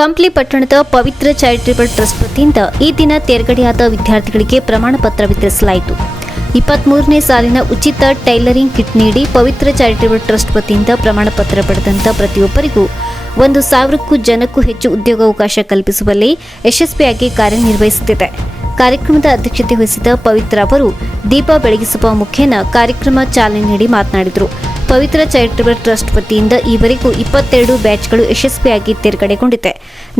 ಕಂಪ್ಲಿ ಪಟ್ಟಣದ ಪವಿತ್ರ charitable trust ವತಿಯಿಂದ ಈ ದಿನ ತೇರ್ಗಡೆಯಾದ ವಿದ್ಯಾರ್ಥಿಗಳಿಗೆ ಪ್ರಮಾಣ ಪತ್ರ ವಿತರಿಸಲಾಯಿತು. ಇಪ್ಪತ್ಮೂರನೇ ಸಾಲಿನ ಉಚಿತ ಟೈಲರಿಂಗ್ ಕಿಟ್ ನೀಡಿ ಪವಿತ್ರ ಚಾರಿಟೇಬಲ್ ಟ್ರಸ್ಟ್ ವತಿಯಿಂದ ಪ್ರಮಾಣ ಪತ್ರ ಪಡೆದಂತ ಪ್ರತಿಯೊಬ್ಬರಿಗೂ ಒಂದು ಸಾವಿರಕ್ಕೂ ಜನಕ್ಕೂ ಹೆಚ್ಚು ಉದ್ಯೋಗಾವಕಾಶ ಕಲ್ಪಿಸುವಲ್ಲಿ ಯಶಸ್ವಿಯಾಗಿ ಕಾರ್ಯನಿರ್ವಹಿಸುತ್ತಿದೆ. ಕಾರ್ಯಕ್ರಮದ ಅಧ್ಯಕ್ಷತೆ ವಹಿಸಿದ ಪವಿತ್ರ ಅವರು ದೀಪ ಬೆಳಗಿಸುವ ಮುಖೇನ ಕಾರ್ಯಕ್ರಮ ಚಾಲನೆ ನೀಡಿ ಮಾತನಾಡಿದರು. ಪವಿತ್ರ ಚಾರಿಟೇಬಲ್ ಟ್ರಸ್ಟ್ ವತಿಯಿಂದ ಈವರೆಗೂ ಇಪ್ಪತ್ತೆರಡು ಬ್ಯಾಚ್ಗಳು ಯಶಸ್ವಿಯಾಗಿ ತೇರ್ಗಡೆಗೊಂಡಿದೆ.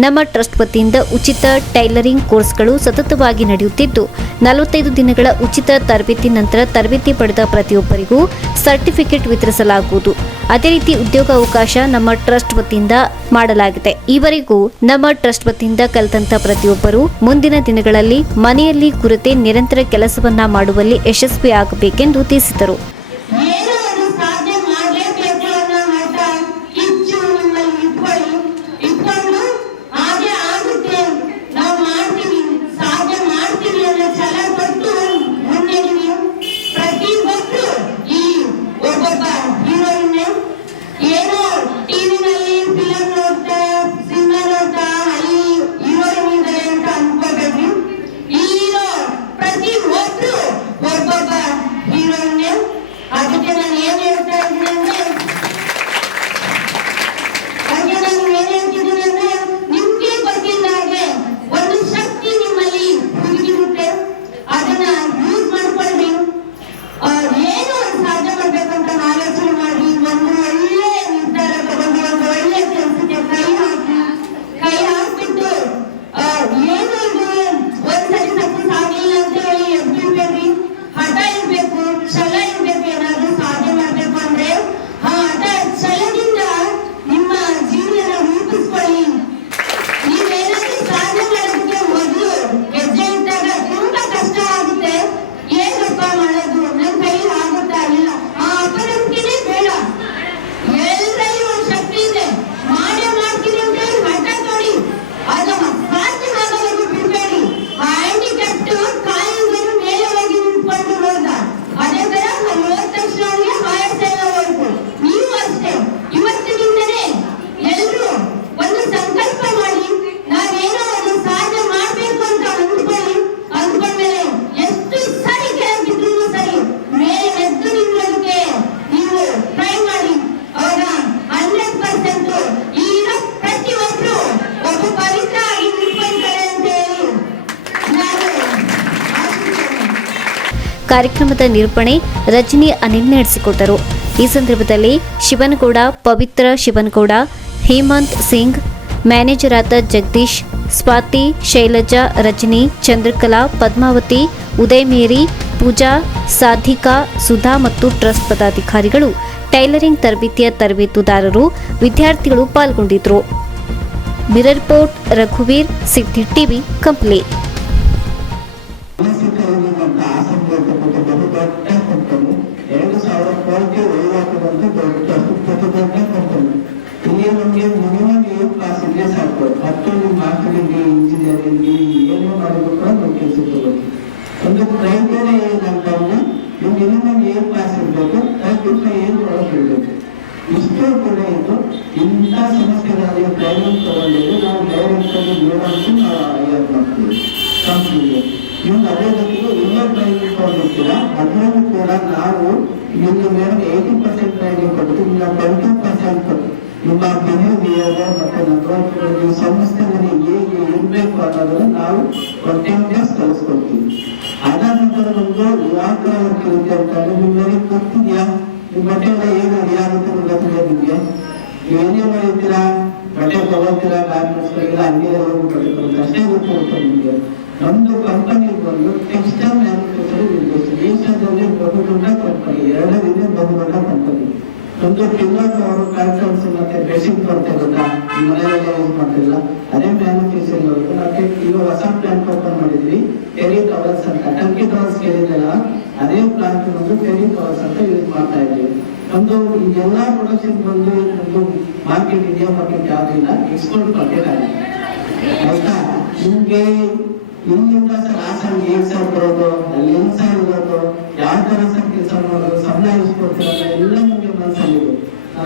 ನಮ್ಮ ಟ್ರಸ್ಟ್ ವತಿಯಿಂದ ಉಚಿತ ಟೈಲರಿಂಗ್ ಕೋರ್ಸ್ಗಳು ಸತತವಾಗಿ ನಡೆಯುತ್ತಿದ್ದು, ನಲವತ್ತೈದು ದಿನಗಳ ಉಚಿತ ತರಬೇತಿ ನಂತರ ತರಬೇತಿ ಪಡೆದ ಪ್ರತಿಯೊಬ್ಬರಿಗೂ ಸರ್ಟಿಫಿಕೇಟ್ ವಿತರಿಸಲಾಗುವುದು. ಅದೇ ರೀತಿ ಉದ್ಯೋಗಾವಕಾಶ ನಮ್ಮ ಟ್ರಸ್ಟ್ ವತಿಯಿಂದ ಮಾಡಲಾಗಿದೆ. ಈವರೆಗೂ ನಮ್ಮ ಟ್ರಸ್ಟ್ ವತಿಯಿಂದ ಕಲಿತಂತ ಪ್ರತಿಯೊಬ್ಬರು ಮುಂದಿನ ದಿನಗಳಲ್ಲಿ ಮನೆಯಲ್ಲಿ ಕುರಿತೆ ನಿರಂತರ ಕೆಲಸವನ್ನ ಮಾಡುವಲ್ಲಿ ಯಶಸ್ವಿಯಾಗಬೇಕೆಂದು ತಿಳಿಸಿದರು. ಕಾರ್ಯಕ್ರಮದ ನಿರೂಪಣೆ ರಜನಿ ಅನಿಲ್ ನಡೆಸಿಕೊಟ್ಟರು. ಈ ಸಂದರ್ಭದಲ್ಲಿ ಶಿವನಗೌಡ, ಪವಿತ್ರ ಶಿವನಗೌಡ, ಹೇಮಂತ್ ಸಿಂಗ್, ಮ್ಯಾನೇಜರ್ ಆದ ಜಗದೀಶ್, ಸ್ವಾತಿ, ಶೈಲಜಾ, ರಜನಿ, ಚಂದ್ರಕಲಾ, ಪದ್ಮಾವತಿ ಉದಯ್ ಮೇರಿ ಪೂಜಾ, ಸಾಧಿಕಾ, ಸುಧಾ ಮತ್ತು ಟ್ರಸ್ಟ್ ಪದಾಧಿಕಾರಿಗಳು ಟೈಲರಿಂಗ್ ತರಬೇತಿಯ ತರಬೇತುದಾರರು ವಿದ್ಯಾರ್ಥಿಗಳು ಪಾಲ್ಗೊಂಡಿದ್ದರು. ಮಿರರ್ ರಿಪೋರ್ಟ್, ರಘುವೀರ್, ಸಿದ್ದಿ ಟಿವಿ, ಕಂಪ್ಲಿ. ಮಿನಿಮಮ್ ಏಳು ಕ್ಲಾಸ್ ಇದ್ರೆ ಸಾಕು ಮತ್ತು ನಿಮ್ಮ ಇಂಜಿನಿಯರಿಂಗ್ಗೆ ಇಂಜಿನಿಯರಿಂಗ್ ಏನೇ ಮಾಡಿದ್ರು ಕೂಡ ನಾವು ಕೆಲಸ ತಗೋದು ಒಂದು ಕ್ರೈಟೇರಿಯಾ ಏನಂತಂದ್ರೆ, ನಿಮ್ಗೆ ಮಿನಿಮಮ್ ಏನ್ ಕ್ಲಾಸ್ ಇರಬೇಕು, ಅದಕ್ಕಿಂತ ಏನು ಒಳಗಿರ್ಬೇಕು ಇಷ್ಟೇ ಕೂಡ ಇದು ಇಂಥ ಸಮಸ್ಯೆಗಳಲ್ಲಿ ಟ್ರೈನಿಂಗ್ ತಗೊಂಡಿದ್ದು ನಾವು ಡೈರೆಕ್ಟ್ ಆಗಿ ಮೇಡಮ್ಗೂ ನಾವು ಹೈಯರ್ ಮಾಡ್ತೀವಿ. ಕಂಪ್ನಿಗೆ. ಇವ್ನು ಅದೇ ಜೊತೆಗೆ ಇಲ್ಲೇ ಟ್ರೈನಿಂಗ್ ತಗೊಂಡಿರ್ತೀರ ಅದನ್ನು ಕೂಡ ನಾವು ಇಲ್ಲಿ ಮೇಲೆ ಏಯ್ಟಿ ಪರ್ಸೆಂಟ್ ಟ್ರೈನಿಂಗ್ ಕೊಡ್ತೀವಿ ಇಲ್ಲ ಟ್ವೆಂಟಿ ಪರ್ಸೆಂಟ್ ಕೊಟ್ಟು ನಿಮ್ಮ ಬಿಹೇವಿಯರ್ ಮತ್ತು ನಡವಳಿಕೆ ನೀವು ಸಂಸ್ಥೆಯಲ್ಲಿ ಹೇಗೆ ಇರಬೇಕು ನಾವು ಕಂಟಿನ್ಯೂಸ್ ಕಲಿಸ್ಕೊಳ್ತೀವಿ ಅದಾದ ನಂತರ ನಮ್ದು ಯಾವ ವರ್ಕ್ ಇರುತ್ತೆ ಅಂತಂದ್ರೆ ನಿಮ್ಮಲ್ಲಿ ಗೊತ್ತಿದ್ಯಾ ನಿಮ್ಮ ಬಟ್ಟೆ ಎಲ್ಲ ಏನು ರೆಡಿ ಆಗುತ್ತೆ ಗೊತ್ತಿದೆ ನಿಮ್ಗೆ? ನೀವೇನೇ ಮಾಡಿರ್ತೀರಾ ಬಟ್ಟೆ ತಗೋತೀರಾ? ಗಾರ್ಮೆಂಟ್ಸ್ಗಳಿಗೆಲ್ಲ ಹೋಗಿ ತಗೊಳ್ತೀರಾ ಅಷ್ಟೇ ಗೊತ್ತಿರುತ್ತೆ ನಿಮ್ಗೆ. ನಮ್ದು ಕಂಪನಿ ಬಂದು ಟೆಕ್ಸ್ಟೈಲ್ ಮ್ಯಾನುಫ್ಯಾಕ್ಚರಿಂಗ್ ಇಂಡಸ್ಟ್ರಿ ದೇಶದಲ್ಲಿ ಬಹುದೊಡ್ಡ ಕಂಪನಿ ಎರಡರಿಂದ ಬಹುದೊಡ್ಡ ಕಂಪನಿ ಒಂದು ತಿನ್ನೋದು ಅವರು ಕಾರ್ಟನ್ಸ್ ಮತ್ತೆ ಡ್ರೆಸ್ಸಿಂಗ್ ಬರ್ತಿರಲ್ಲ ಮನೆಯಲ್ಲೇ ಯೂಸ್ ಮಾಡ್ತಿಲ್ಲ ಅದೇ ಮ್ಯಾನುಫ್ಯಾಕ್ಚರಿಂಗ್ ಬರುತ್ತೆ ಮತ್ತೆ ಈಗ ಹೊಸ ಪ್ಲಾನ್ ಓಪನ್ ಮಾಡಿದ್ವಿ ಟೆರಿ ಕವರ್ಸ್ ಅಂತ. ಟರ್ಕಿ ಕವರ್ಸ್ ಕೇಳಿದಲ್ಲ ಅದೇ ಪ್ಲಾಂಟ್ ಬಂದು ಟೆರಿ ಕವರ್ಸ್ ಅಂತ ಯೂಸ್ ಮಾಡ್ತಾ ಇದ್ವಿ. ಒಂದು ಇದೆಲ್ಲ ಪ್ರೊಡಕ್ಷನ್ ಬಂದು ಒಂದು ಮಾರ್ಕೆಟ್ ಇಂಡಿಯಾ ಮಾರ್ಕೆಟ್ ಯಾವುದಿಲ್ಲ ಎಕ್ಸ್ಪೋರ್ಟ್ ಮಾರ್ಕೆಟ್ ಆಯ್ತಾ? ನಿಮ್ಗೆ ಇಲ್ಲಿಂದ ಸರ್ ಹಾಸನ ಏನ್ ಸರ್ ಬರೋದು, ಅಲ್ಲಿ ಏನ್ ಸರ್ ಇರೋದು ಯಾವ ತರ ಸರ್ ಕೆಲಸ ಮಾಡೋದು ಸಂಬಳ ಇಸ್ಕೊಡ್ತೀರ ಎಲ್ಲ ನಿಮ್ಗೆ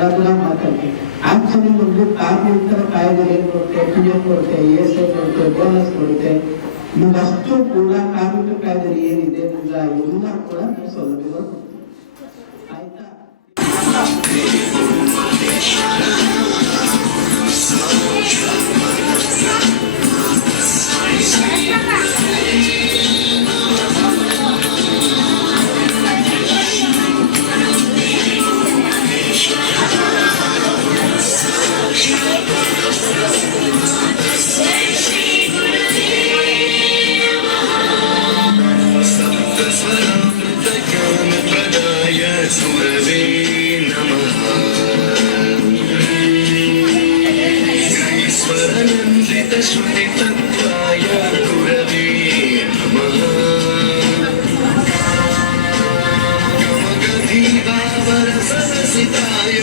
ಮನಸ್ಸಲ್ಲಿದೆ ಅದೆಲ್ಲ ಮಾತಾಡ್ತೀನಿ ಆಕ್ಚುಲಿ ಒಂದು ಕಾರ್ಮಿಕರ ಕಾಯ್ದೆ ಏನ್ ಕೊಡುತ್ತೆ ಪಿ ಎಫ್ ಕೊಡುತ್ತೆ ಇ ಎಸ್ ಐ ಕೊಡುತ್ತೆ ಬೋನಸ್ ಕೊಡುತ್ತೆ ಇವಷ್ಟು ಕೂಡ ಕಾರ್ಮಿಕ ಕಾಯ್ದೆ ಏನಿದೆ ಈಗ ಎಲ್ಲ ಕೂಡ ನಾವು ஸ்வரனன்றித சுட்டி தந்தாய குரவே மகதீபாவர சரசிதாய